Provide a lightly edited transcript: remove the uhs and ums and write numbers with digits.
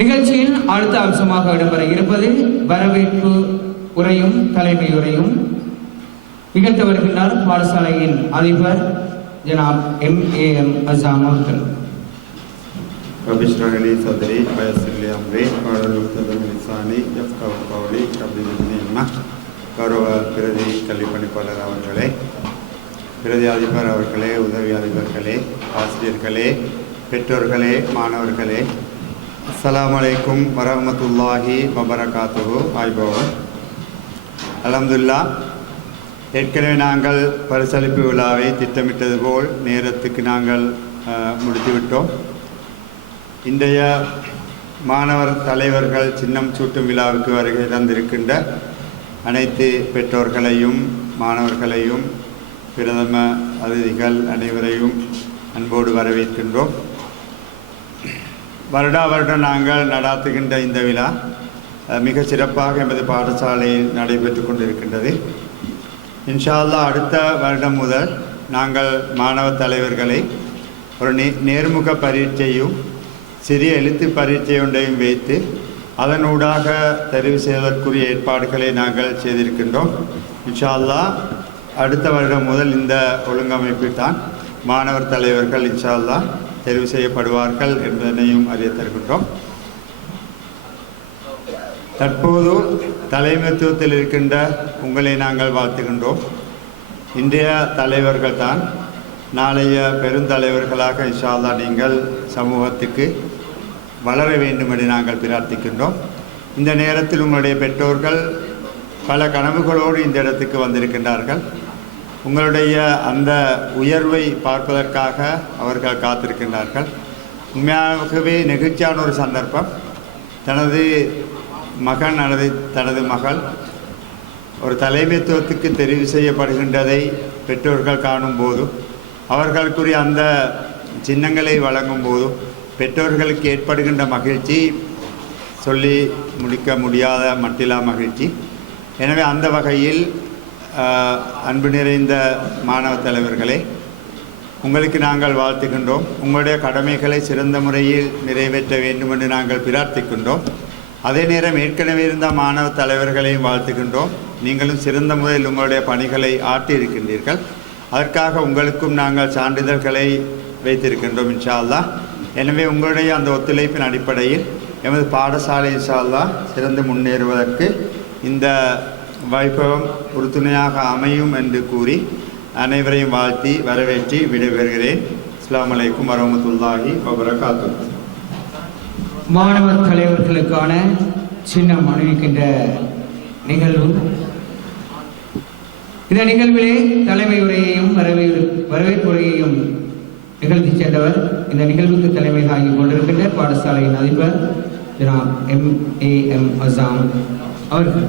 நிகழ்ச்சியின் அடுத்த அம்சமாக இடம்பெற இருப்பது வரவேற்பு உரையும் தலைமை உரையும் நிகழ்த்த வருகின்றார் பாடசாலையின் அதிபர் ஜனாப் M.A.M. அசாம் அவர்கள். رب اشرح لي صدري ويسر لي امري واحلل عقدة من لساني يفقهوا قولي رب زدني علما. கௌரவ பிரதி கல்வி பணிப்பாளர் அவர்களே, பிரதி அதிபர் அவர்களே, உதவி அதிபர்களே, ஆசிரியர்களே, பெற்றோர்களே, மாணவர்களே, அஸ்ஸலாமு அலைக்கும் வரஹ்மத்துல்லாஹி வபரகாத்துஹு. ஆய்பவன் அல்ஹம்துலில்லாஹ். ஏற்கனவே நாங்கள் பரிசளிப்பு விழாவை திட்டமிட்டது போல் நேரத்துக்கு நாங்கள் முடித்துவிட்டோம். இன்றைய மாணவர் தலைவர்கள் சின்னம் சூட்டும் விழாவுக்கு வருகை தந்திருக்கின்ற அனைத்து பெற்றோர்களையும் மாணவர்களையும் பிரதம அதிதிகள் அனைவரையும் அன்போடு வரவேற்கின்றோம். வருடம் நாங்கள் நடாத்துகின்ற இந்த விழா மிக சிறப்பாக எமது பாடசாலையில் நடைபெற்று கொண்டிருக்கின்றது. இன்ஷா அல்லாஹ் அடுத்த வருடம் முதல் நாங்கள் மாணவ தலைவர்களை ஒரு நேர்முக பரீட்சையும் சிறிய எழுத்து பரீட்சை ஒன்றையும் வைத்து அதனூடாக தெரிவு செய்வதற்குரிய ஏற்பாடுகளை நாங்கள் செய்திருக்கின்றோம். இன்ஷா அல்லாஹ் அடுத்த வருடம் முதல் இந்த ஒழுங்கமைப்பில் தான் மாணவர் தலைவர்கள் இன்ஷா அல்லாஹ் தெரிவு செய்யப்படுவார்கள் என்பதனையும் அறிய தருகின்றோம். தற்போது தலைமைத்துவத்தில் இருக்கின்ற உங்களை நாங்கள் வாழ்த்துகின்றோம். இன்றைய தலைவர்கள் தான் நாளைய பெருந்தலைவர்களாக இன்ஷா அல்லாஹ் நீங்கள் சமூகத்துக்கு வளர வேண்டும் என்று நாங்கள் பிரார்த்திக்கின்றோம். இந்த நேரத்தில் உங்களுடைய பெற்றோர்கள் பல கனவுகளோடு இந்த இடத்துக்கு வந்திருக்கின்றார்கள். உங்களுடைய அந்த உயர்வை பார்ப்பதற்காக அவர்கள் காத்திருக்கின்றார்கள். உண்மையாகவே நெகிழ்ச்சியான ஒரு சந்தர்ப்பம். தனது மகன் அல்லது தனது மகள் ஒரு தலைமைத்துவத்துக்கு தெரிவு செய்யப்படுகின்றதை பெற்றோர்கள் காணும்போது, அவர்களுக்குரிய அந்த சின்னங்களை வழங்கும் போது பெற்றோர்களுக்கு ஏற்படுகின்ற மகிழ்ச்சி சொல்லி முடிக்க முடியாத மட்டிலா மகிழ்ச்சி. எனவே அந்த வகையில் அன்பு நிறைந்த மாணவ தலைவர்களே, உங்களுக்கு நாங்கள் வாழ்த்துகின்றோம். உங்களுடைய கடமைகளை சிறந்த முறையில் நிறைவேற்ற வேண்டும் என்று நாங்கள் பிரார்த்திக்கின்றோம். அதே நேரம் ஏற்கனவே இருந்த மாணவ தலைவர்களையும் வாழ்த்துகின்றோம். நீங்களும் சிறந்த முறையில் உங்களுடைய பணிகளை ஆற்றியிருக்கின்றீர்கள். அதற்காக உங்களுக்கும் நாங்கள் சான்றிதழ்களை வைத்திருக்கின்றோம் இன்ஷா அல்லாஹ். எனவே உங்களுடைய அந்த ஒத்துழைப்பின் அடிப்படையில் எமது பாடசாலை இன்ஷா அல்லாஹ் சிறந்து முன்னேறுவதற்கு இந்த வைபவம் உறுதுணையாக அமையும் என்று கூறி அனைவரையும் வாழ்த்தி வரவேற்றி விடைபெறுகிறேன். அஸ்ஸலாமு அலைக்கும் வரஹ்மத்துல்லாஹி வபரகாத்துஹு. மாணவர் தலைவர்களுக்கான சின்னம் அணிவிக்கின்ற நிகழ்வு. இந்த நிகழ்விலே தலைமை உரையையும் வரவேற்பு உரையையும் நிகழ்த்தி சென்றவர் இந்த நிகழ்வுக்கு தலைமை தாங்கி கொண்டிருக்கின்ற பாடசாலையின் அதிபர் ஜனாப் M.A.M. அசாம் அவர்கள்.